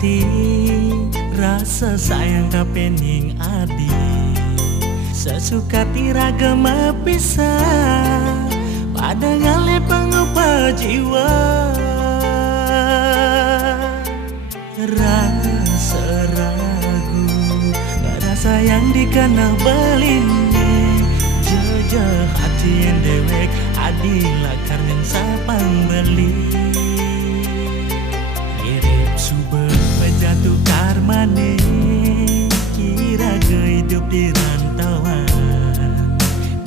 hati rasa sayang kapening adi sesuka tiragam pisah pada ngale pengupa jiwa rasa ragu gak sayang dikenal belini jejak hati yang dewek adilah karena sapang beli mirip sumber jatuh karmane kira hidup di rantauan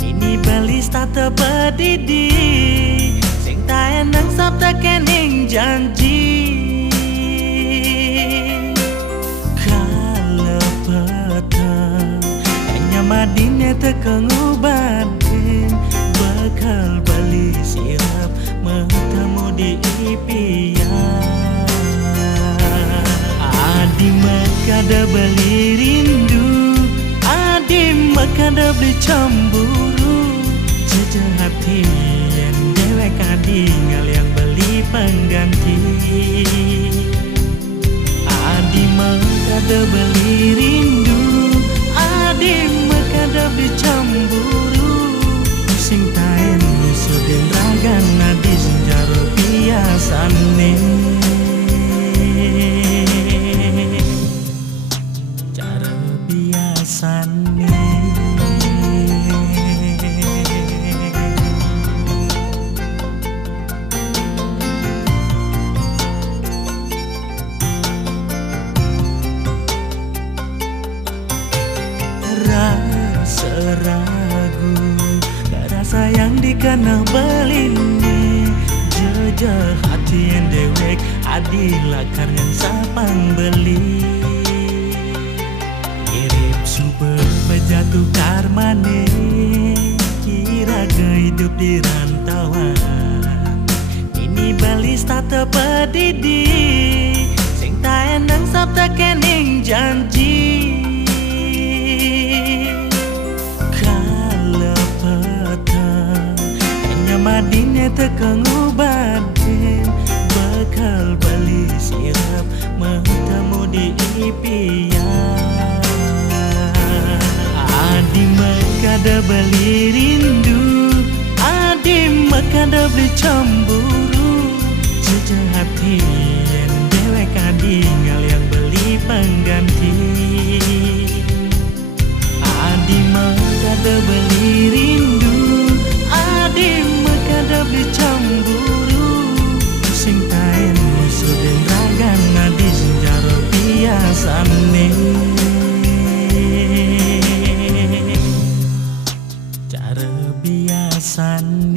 ini balis tak tepedidi sing tak enang sabda kening janji kalau petang hanya madine tekengubadin bakal bali sirap bertemu di impian adi makada beli rindu adi makada beli cemburu jejak hati yang dewek adi ngal yang beli pengganti adi makada beli rindu adi makada beli cemburu sing taen sudin ragan adi senjaro biasane cara biasane rasa ragu sayang dikenal belini jejak hati yang dewek adilah karena sapang beli mirip super bejatuh karmane kira hidup di rantauan ini balis tak tepedidi sing tak enang sabda kening janji madine tekengubadin bakal bali sirap bertemu di impian adi makada beli rindu adi makada beli cemburu jejak hati yang dewek adi ngal yang beli pengganti adi makada beli rindu adi makada beli cemburu sing taen sudin ragan adi senjaro biasane cara biasane